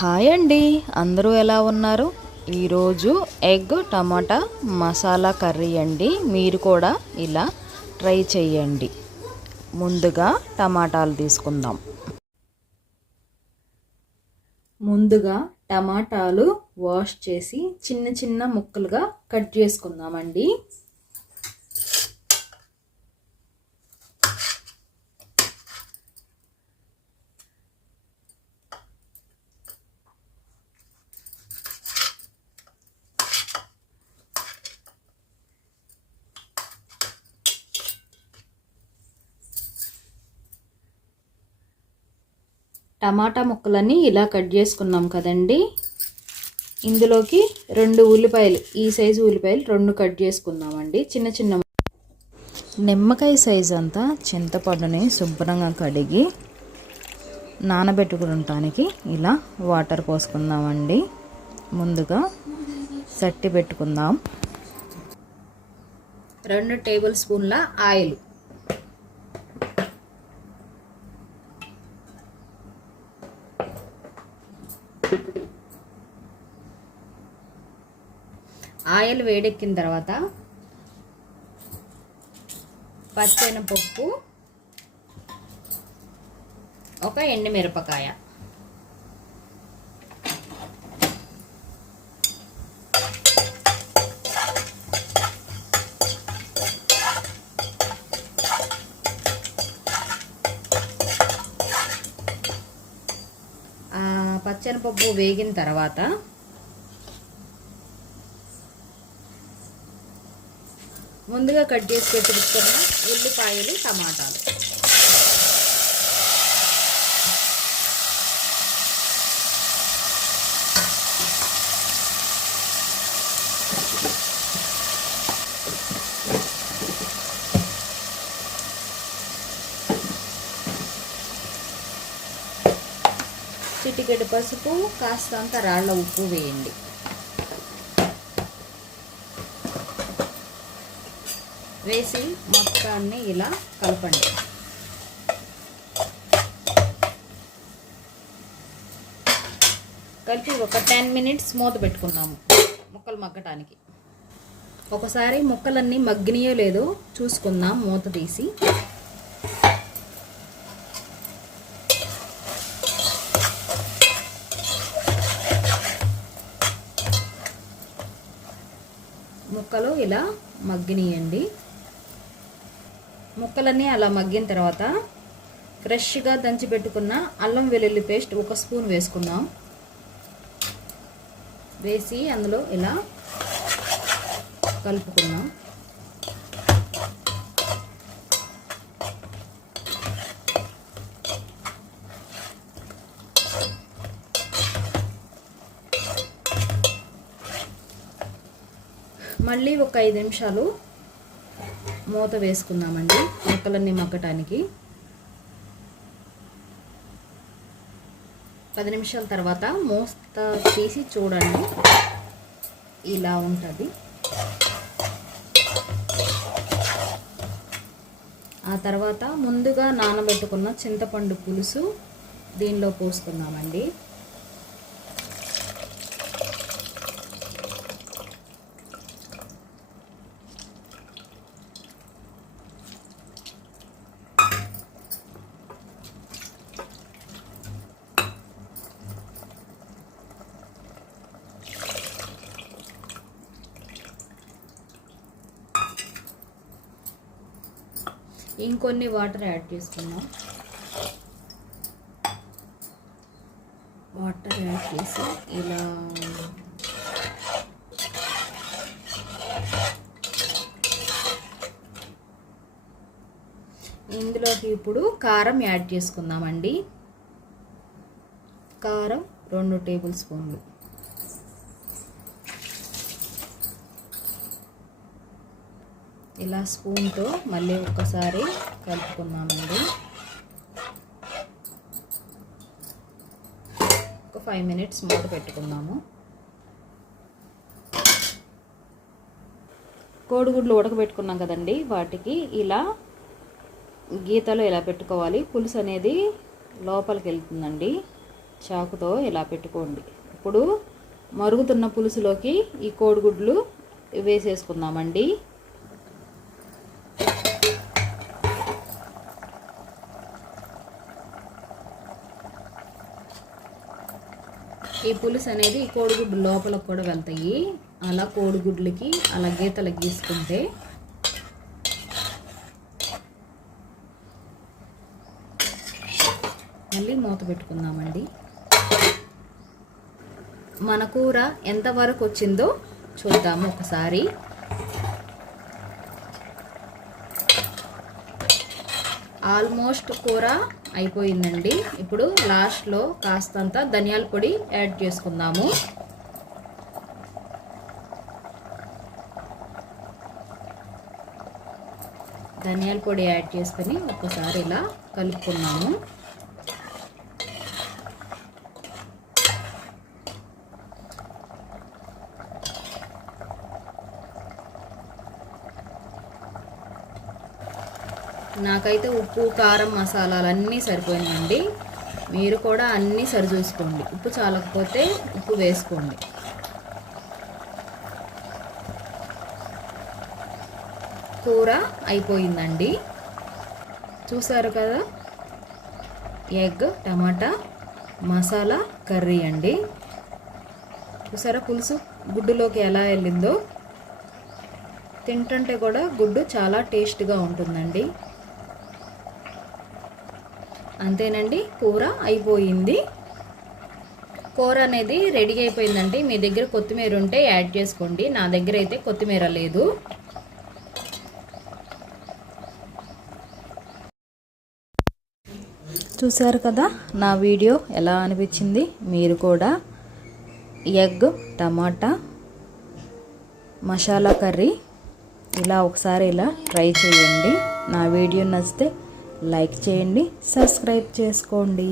Hi అండి, అందరూ ఎలా ఉన్నారు? ఈరోజు ఎగ్ టమాటా మసాలా కర్రీ అండి. మీరు కూడా ఇలా ట్రై చేయండి. ముందుగా టమాటాలు తీసుకుందాం. ముందుగా టమాటాలు వాష్ చేసి చిన్న చిన్న ముక్కలుగా కట్ చేసుకుందామండి. టమాటా ముక్కలన్నీ ఇలా కట్ చేసుకున్నాం కదండి. ఇందులోకి 2 ఉల్లిపాయలు, ఈ సైజు ఉల్లిపాయలు 2 కట్ చేసుకుందామండి. చిన్న చిన్న నిమ్మకాయ సైజు అంతా చింతపండుని శుభ్రంగా కడిగి నానబెట్టుకుంటానికి ఇలా వాటర్ పోసుకుందామండి. ముందుగా సట్టి పెట్టుకుందాం. 2 టేబుల్ స్పూన్ల ఆయిల్, ఆయిల్ వేడెక్కిన తర్వాత పచ్చెనపప్పు, ఒక ఎండుమిరపకాయ, పచ్చెనపప్పు వేగిన తర్వాత ముందుగా కట్ చేసి పెట్టుకున్న ఉల్లిపాయలు, టమాటాలు, చిటికెడు పసుపు, కాస్తంత రాళ్ళ ఉప్పు వేయండి. వేసి మొత్తాన్ని ఇలా కలపండి. కలిపి ఒక 10 మినిట్స్ మూత పెట్టుకుందాము ముక్కలు మగ్గటానికి. ఒకసారి ముక్కలన్నీ మగ్గినాయో లేదో చూసుకుందాం మూత తీసి. ముక్కలు ఇలా మగ్గినాయండి. ముక్కలన్నీ అలా మగ్గిన తర్వాత ఫ్రెష్గా దంచి పెట్టుకున్న అల్లం వెల్లుల్లి పేస్ట్ 1 స్పూన్ వేసుకుందాం. వేసి అందులో ఇలా కలుపుకుందాం. మళ్ళీ ఒక 5 నిమిషాలు మూత వేసుకుందామండి ముక్కలన్నీ మగ్గటానికి. 10 నిమిషాల తర్వాత మూత తీసి చూడండి, ఇలా ఉంటుంది. ఆ తర్వాత ముందుగా నానబెట్టుకున్న చింతపండు పులుసు దీనిలో పోసుకుందామండి. ఇంకొన్ని వాటర్ యాడ్ చేసుకున్నాం. వాటర్ యాడ్ చేసి ఇలా ఇందులోకి ఇప్పుడు కారం యాడ్ చేసుకుందామండి. కారం 2 టేబుల్ స్పూన్లు. ఇలా స్పూన్తో మళ్ళీ ఒక్కసారి కలుపుకుందామండి. ఒక 5 మినిట్స్ మూత పెట్టుకుందాము. కోడిగుడ్లు ఉడకబెట్టుకున్నాం కదండి, వాటికి ఇలా గీతలు ఇలా పెట్టుకోవాలి. పులుసు అనేది లోపలికి వెళ్తుందండి. చాకుతో ఇలా పెట్టుకోండి. ఇప్పుడు మరుగుతున్న పులుసులోకి ఈ కోడిగుడ్లు వేసేసుకుందామండి. ఈ పులుసు అనేది ఈ కోడిగుడ్డు లోపలకు కూడా వెళ్తాయి. అలా కోడిగుడ్లకి అలా గీతలు గీసుకుంటే మళ్ళీ మూత పెట్టుకుందామండి. మన కూర ఎంతవరకు వచ్చిందో చూద్దాము ఒకసారి. ఆల్మోస్ట్ కూర అయిపోయిందండి. ఇప్పుడు లాస్ట్లో కాస్తంత ధనియాల పొడి యాడ్ చేసుకుందాము. ధనియాల పొడి యాడ్ చేసుకొని ఒక్కసారి ఇలా కలుపుకున్నాము. నాకైతే ఉప్పు, కారం, మసాలాలు అన్నీ సరిపోయినాయండి. మీరు కూడా అన్నీ సరి చూసుకోండి. ఉప్పు చాలకపోతే ఉప్పు వేసుకోండి. కూర అయిపోయిందండి. చూసారు కదా, ఎగ్ టమాటా మసాలా కర్రీ అండి. చూసారా పులుసు గుడ్డులోకి ఎలా వెళ్ళిందో. తింటుంటే కూడా గుడ్డు చాలా టేస్ట్గా ఉంటుందండి. అంతేనండి, కూర అయిపోయింది. కూర అనేది రెడీ అయిపోయిందండి. మీ దగ్గర కొత్తిమీర ఉంటే యాడ్ చేసుకోండి. నా దగ్గర అయితే కొత్తిమీర లేదు. చూశారు కదా నా వీడియో ఎలా అనిపించింది. మీరు కూడా ఎగ్ టమాటా మసాలా కర్రీ ఇలా ఒకసారి ఇలా ట్రై చేయండి. నా వీడియో నచ్చితే లైక్ చేయండి, సబ్స్క్రైబ్ చేసుకోండి.